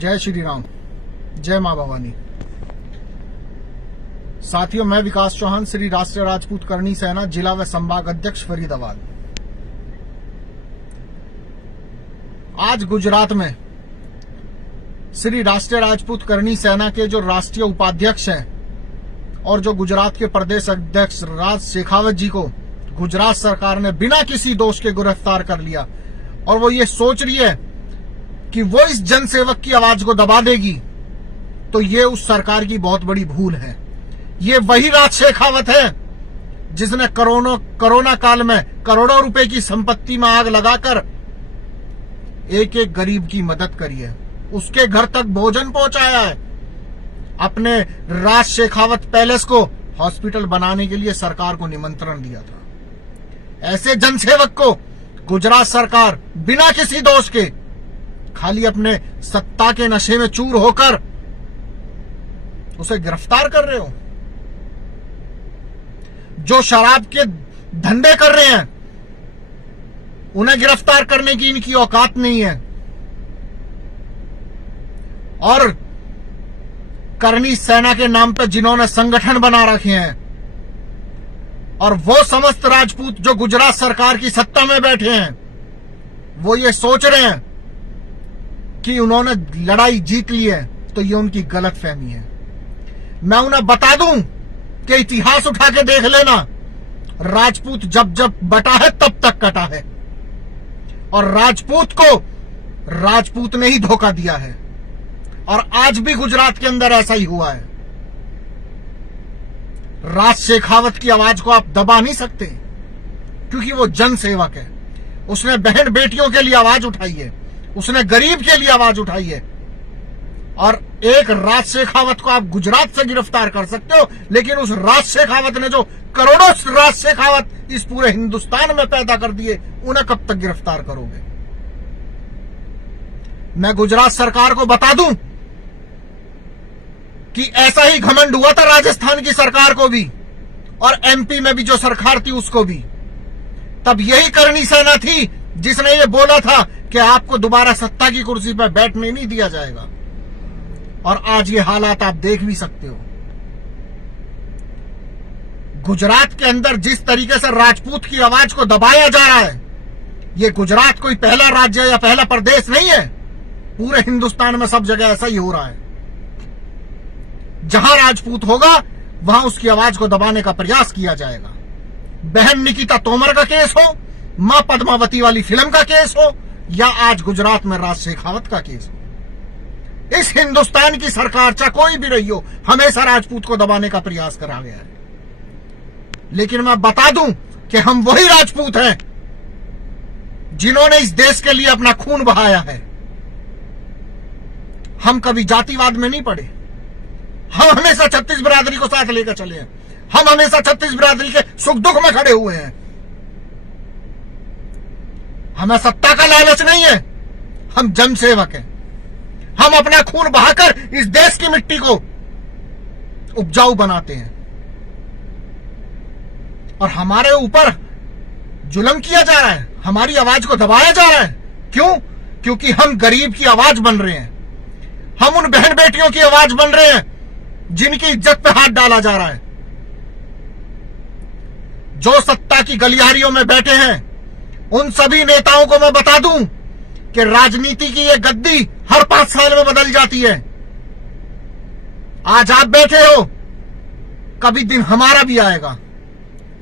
जय श्री राम, जय मां भवानी। साथियों, मैं विकास चौहान, श्री राष्ट्रीय राजपूत करणी सेना जिला व संभाग अध्यक्ष फरीदाबाद। आज गुजरात में श्री राष्ट्रीय राजपूत करणी सेना के जो राष्ट्रीय उपाध्यक्ष हैं और जो गुजरात के प्रदेश अध्यक्ष राज शेखावत जी को गुजरात सरकार ने बिना किसी दोष के गिरफ्तार कर लिया और वो ये सोच रही है कि वो इस जनसेवक की आवाज को दबा देगी, तो ये उस सरकार की बहुत बड़ी भूल है। ये वही राज शेखावत है जिसने कोरोना काल में करोड़ों रुपए की संपत्ति में आग लगाकर एक एक गरीब की मदद करी है, उसके घर तक भोजन पहुंचाया है। अपने राज शेखावत पैलेस को हॉस्पिटल बनाने के लिए सरकार को निमंत्रण दिया था। ऐसे जनसेवक को गुजरात सरकार बिना किसी दोष के, खाली अपने सत्ता के नशे में चूर होकर उसे गिरफ्तार कर रहे हो। जो शराब के धंधे कर रहे हैं उन्हें गिरफ्तार करने की इनकी औकात नहीं है। और करणी सेना के नाम पर जिन्होंने संगठन बना रखे हैं और वो समस्त राजपूत जो गुजरात सरकार की सत्ता में बैठे हैं, वो ये सोच रहे हैं कि उन्होंने लड़ाई जीत ली है, तो ये उनकी गलतफहमी है। मैं उन्हें बता दूं कि इतिहास उठा के देख लेना, राजपूत जब जब बटा है तब तक कटा है और राजपूत को राजपूत ने ही धोखा दिया है। और आज भी गुजरात के अंदर ऐसा ही हुआ है। राज शेखावत की आवाज को आप दबा नहीं सकते क्योंकि वो जनसेवक है। उसने बहन बेटियों के लिए आवाज उठाई है, उसने गरीब के लिए आवाज उठाई है। और एक राज शेखावत को आप गुजरात से गिरफ्तार कर सकते हो, लेकिन उस राज शेखावत ने जो करोड़ों राज शेखावत इस पूरे हिंदुस्तान में पैदा कर दिए, उन्हें कब तक गिरफ्तार करोगे? मैं गुजरात सरकार को बता दूं कि ऐसा ही घमंड हुआ था राजस्थान की सरकार को भी और एमपी में भी जो सरकार थी उसको भी। तब यही करणी सेना थी जिसने ये बोला था कि आपको दोबारा सत्ता की कुर्सी पर बैठने नहीं दिया जाएगा। और आज ये हालात आप देख भी सकते हो। गुजरात के अंदर जिस तरीके से राजपूत की आवाज को दबाया जा रहा है, ये गुजरात कोई पहला राज्य या पहला प्रदेश नहीं है। पूरे हिंदुस्तान में सब जगह ऐसा ही हो रहा है। जहां राजपूत होगा वहां उसकी आवाज को दबाने का प्रयास किया जाएगा। बहन निकिता तोमर का केस हो, मां पद्मावती वाली फिल्म का केस हो, या आज गुजरात में राज शेखावत का केस हो, इस हिंदुस्तान की सरकार चाहे कोई भी रही हो, हमेशा राजपूत को दबाने का प्रयास करा गया है। लेकिन मैं बता दूं कि हम वही राजपूत हैं जिन्होंने इस देश के लिए अपना खून बहाया है। हम कभी जातिवाद में नहीं पड़े। हम हमेशा छत्तीस बिरादरी को साथ लेकर चले हैं। हम हमेशा छत्तीस बिरादरी के सुख दुख में खड़े हुए हैं। हमें सत्ता का लालच नहीं है, हम जनसेवक हैं। हम अपना खून बहाकर इस देश की मिट्टी को उपजाऊ बनाते हैं और हमारे ऊपर जुल्म किया जा रहा है, हमारी आवाज को दबाया जा रहा है। क्यों? क्योंकि हम गरीब की आवाज बन रहे हैं। हम उन बहन बेटियों की आवाज बन रहे हैं जिनकी इज्जत पे हाथ डाला जा रहा है। जो सत्ता की गलियारियों में बैठे हैं उन सभी नेताओं को मैं बता दूं कि राजनीति की ये गद्दी हर 5 साल में बदल जाती है। आज आप बैठे हो, कभी दिन हमारा भी आएगा।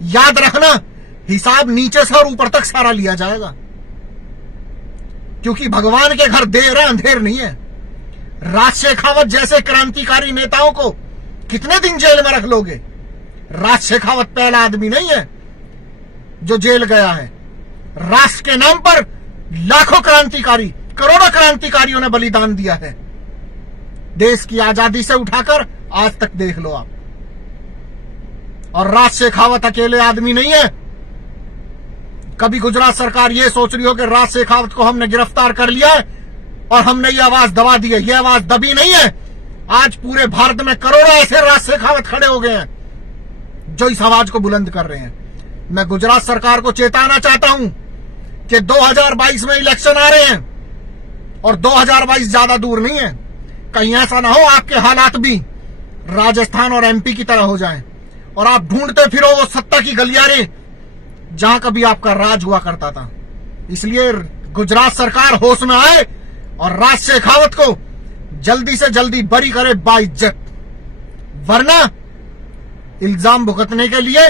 याद रखना, हिसाब नीचे से और ऊपर तक सारा लिया जाएगा, क्योंकि भगवान के घर देर है, अंधेर नहीं है। राज शेखावत जैसे क्रांतिकारी नेताओं को कितने दिन जेल में रख लोगे? राज शेखावत पहला आदमी नहीं है जो जेल गया है। राष्ट्र के नाम पर लाखों क्रांतिकारी, करोड़ों क्रांतिकारियों ने बलिदान दिया है। देश की आजादी से उठाकर आज तक देख लो आप। और राज शेखावत अकेले आदमी नहीं है। कभी गुजरात सरकार ये सोच रही हो कि राज शेखावत को हमने गिरफ्तार कर लिया है और हमने ये आवाज दबा दी है। ये आवाज दबी नहीं है। आज पूरे भारत में करोड़ों ऐसे राज शेखावत खड़े हो गए हैं जो इस आवाज को बुलंद कर रहे हैं। मैं गुजरात सरकार को चेताना चाहता हूं कि 2022 में इलेक्शन आ रहे हैं और 2022 ज्यादा दूर नहीं है। कहीं ऐसा ना हो आपके हालात भी राजस्थान और एमपी की तरह हो जाएं और आप ढूंढते फिरो वो सत्ता की गलियारे जहां कभी आपका राज हुआ करता था। इसलिए गुजरात सरकार होश में आए और राज शेखावत को जल्दी से जल्दी बरी करे बाइज्जत, वरना इल्जाम भुगतने के लिए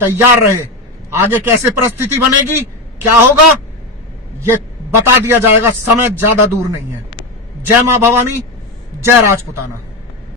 तैयार रहे। आगे कैसे परिस्थिति बनेगी, क्या होगा, ये बता दिया जाएगा। समय ज्यादा दूर नहीं है। जय मां भवानी, जय राजपुताना।